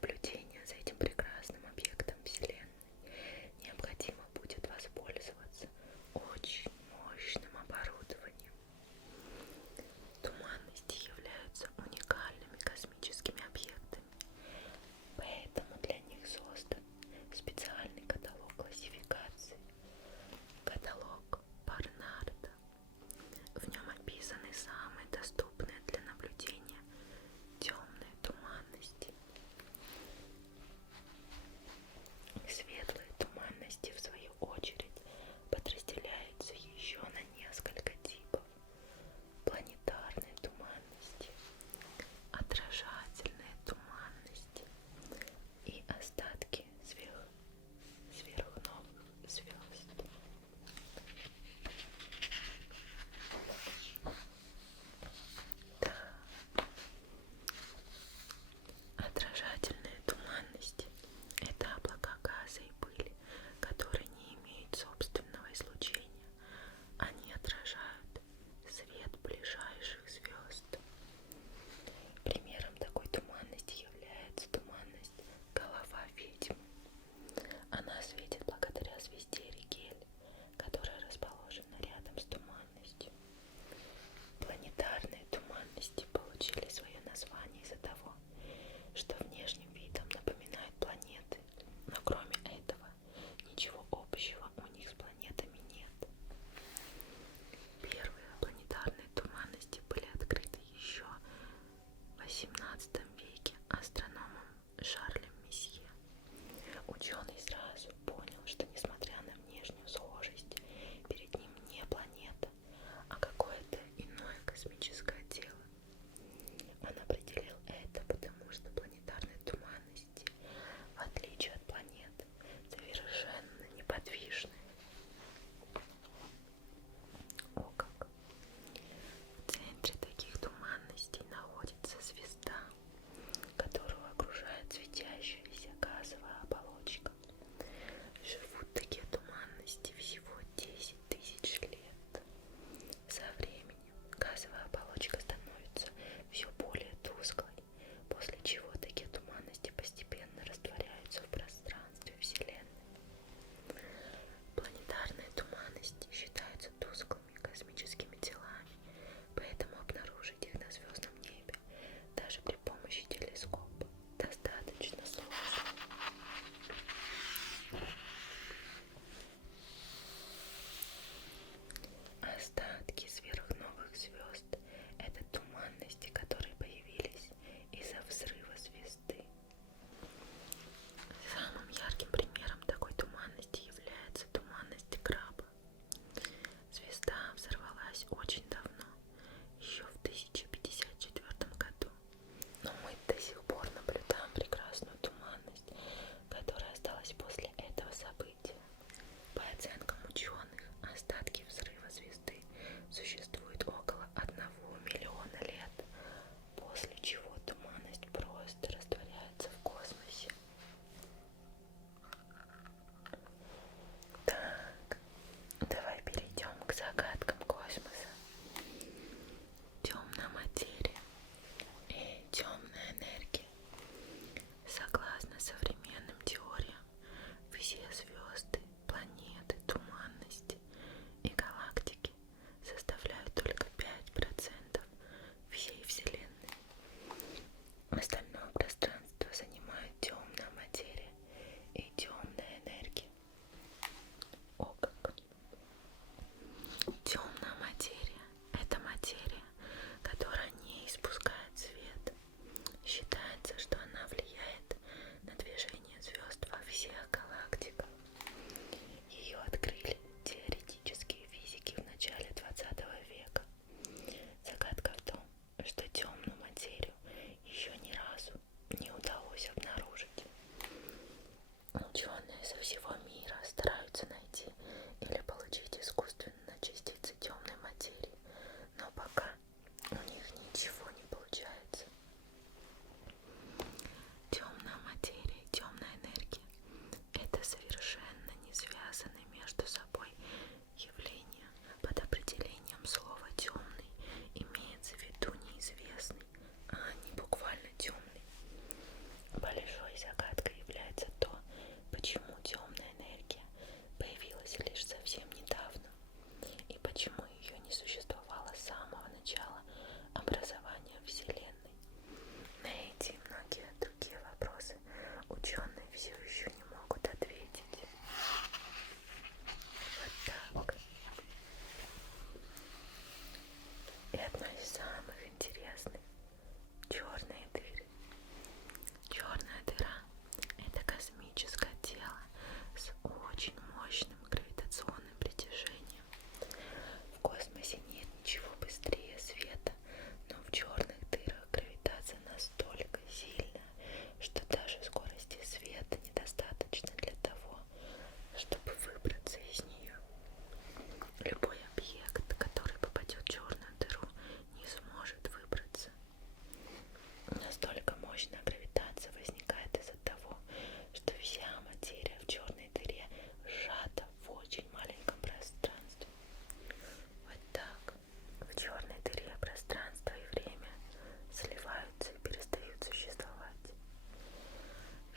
наблюдения за этим прекрасным объектом Вселенной необходимо будет воспользоваться очень мощным оборудованием. Туманности являются уникальными космическими объектами, поэтому для них создан специальный каталог классификации, каталог Барнарда. В нем описаны самые доступные для наблюдения темные туманности.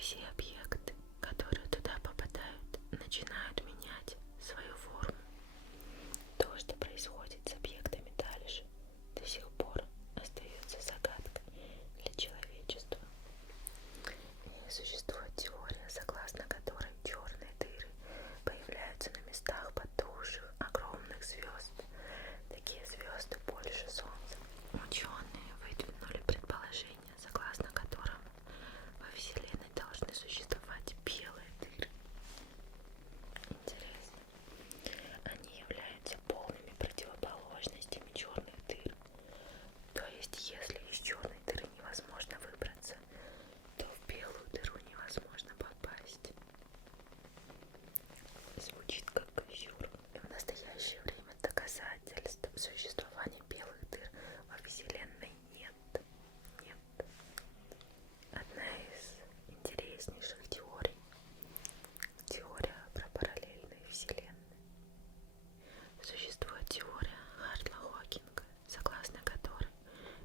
Все объекты, которые туда попадают, начинают менять свою форму. То, что происходит с объектами дальше, до сих пор остается загадкой для человечества. И существует теория, согласно которой черные дыры появляются на местах потухших огромных звезд. Такие звезды больше Солнца. Ученые выдвинули предположение, согласно которому во Вселенной должны существовать белые дыры. Интересно. Они являются полными противоположностями черных дыр. То есть, если из черной дыры невозможно выбраться, то в белую дыру невозможно попасть. Звучит как кафюр. И в настоящее время доказательств существования белых дыр во Вселенной нет. Нет. Одна из интереснейших теорий — теория про параллельные вселенные. Существует теория Хартла-Хокинга, согласно которой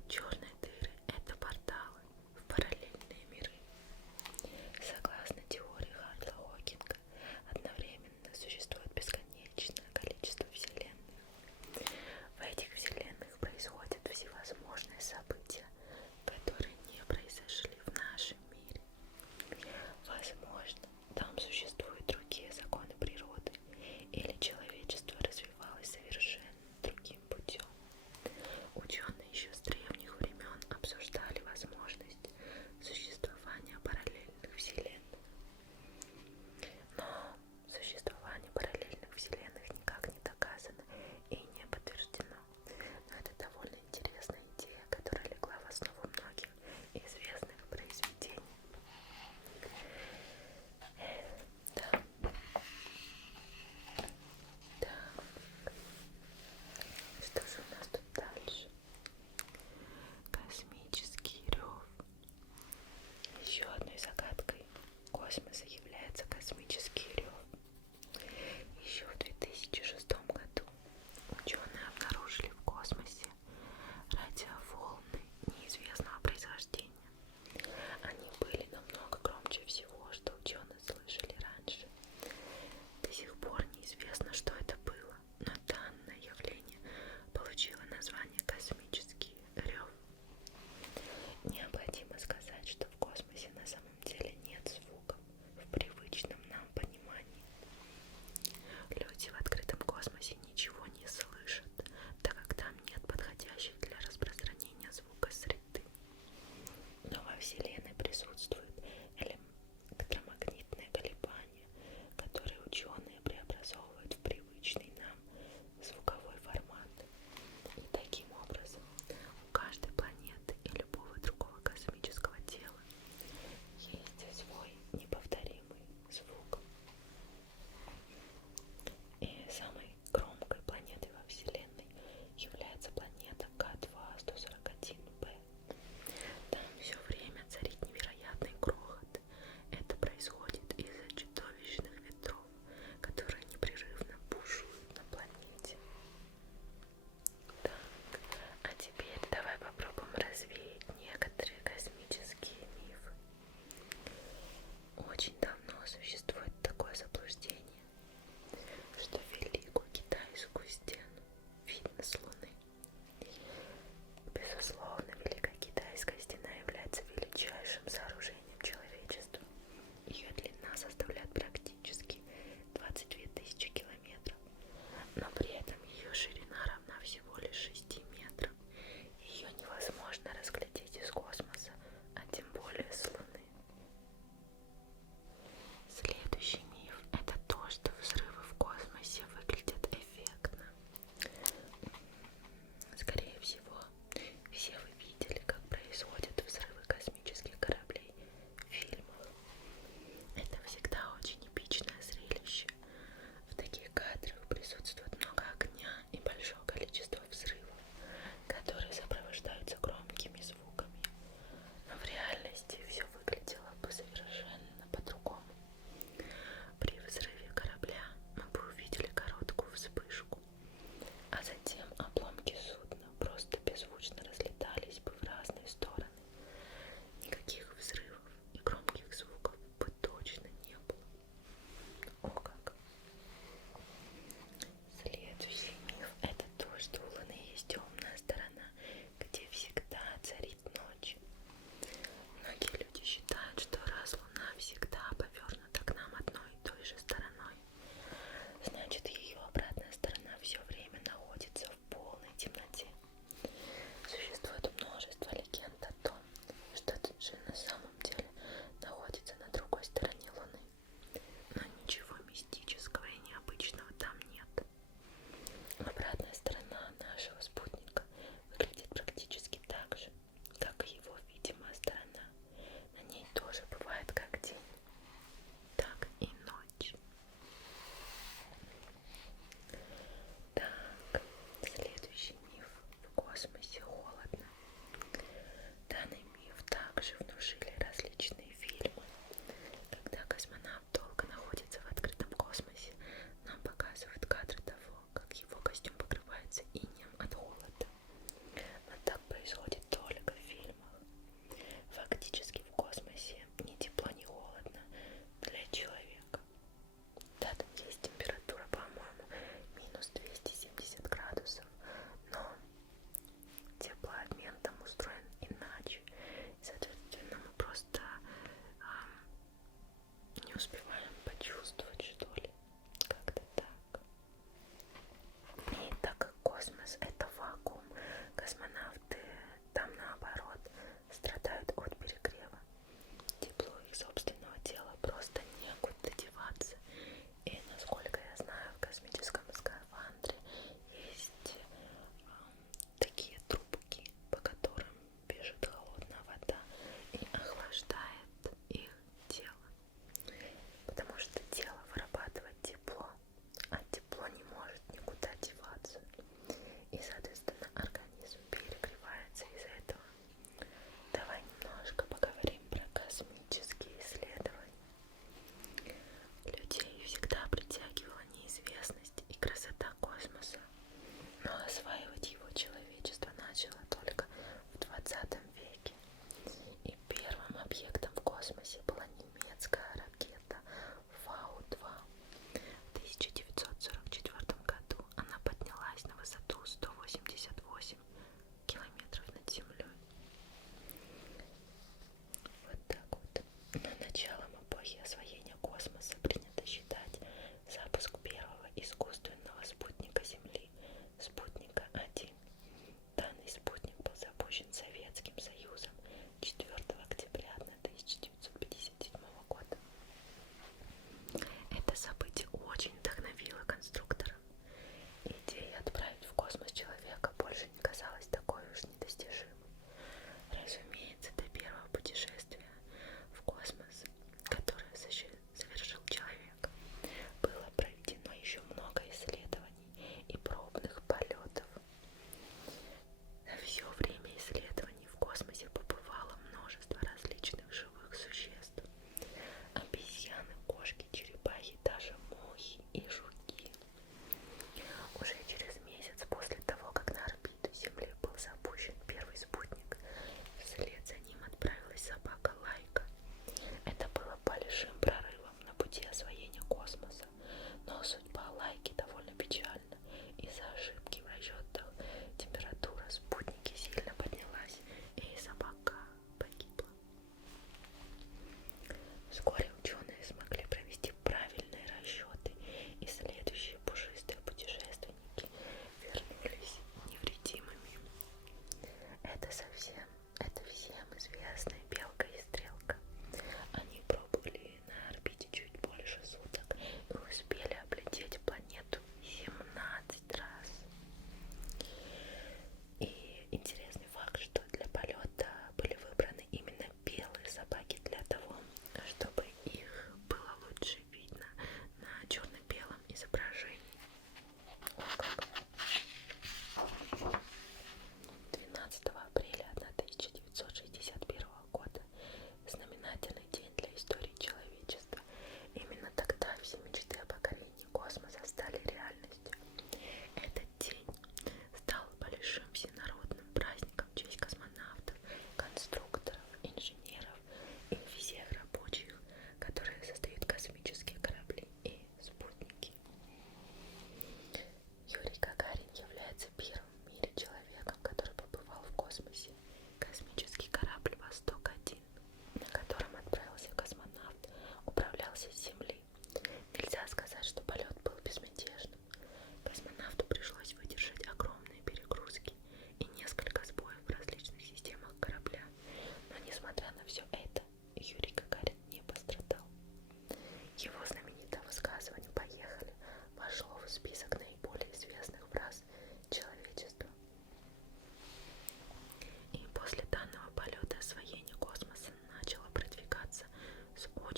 черные дыры — это порталы в параллельные миры. Согласно теории Хартла-Хокинга, одновременно существует бесконечное количество вселенных. В этих вселенных происходят всевозможные события, которые не произошли в нашем мире. Возможно, там существуют другие законы природы, или человечество развивалось совершенно другим путем. Ученые еще с древних времен обсуждали возможность существования параллельных вселенных. Но существование параллельных вселенных никак не доказано и не подтверждено. Но это довольно интересная идея, которая легла в основу многих известных произведений. Да. Так. Что же у нас тут дальше? Космический рев. Еще одной загадкой космоса является космический рев. Еще в 2006 году ученые обнаружили в космосе радиоволны неизвестного происхождения. Они были намного громче всего, что ученые слышали раньше. До сих пор неизвестно, что это было, но данное явление получило название космический рев. Необходимо сказать, что в космосе на самом деле нет звуков в привычном нам понимании. Люди в открытом космосе ничего не слышат, так как там нет подходящей для распространения звука среды. Но во Вселенной присутствует электромагнитное колебание, которое ученые преобразовывают в привычный нам звуковой формат. И таким образом у каждой планеты и любого другого космического тела есть свой неповторимый звук. И самой громкой планетой во Вселенной является планета К2-141b. Там все время царит невероятный грохот. Это происходит из-за чудовищных ветров, которые непрерывно бушуют на планете. Так, а теперь давай попробуем развеять некоторые космические мифы. Очень давно существует такое заблуждение, что Великую Китайскую стену видно с Луны. Безусловно, Великая Китайская стена является величайшим сооружением человечества. Ее длина составляет практически 22 тысячи километров, но при этом ее ширина равна всего лишь 6 метрам. Ее невозможно разглядеть из космоса, а тем более с Луны.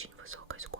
очень высокой скорости.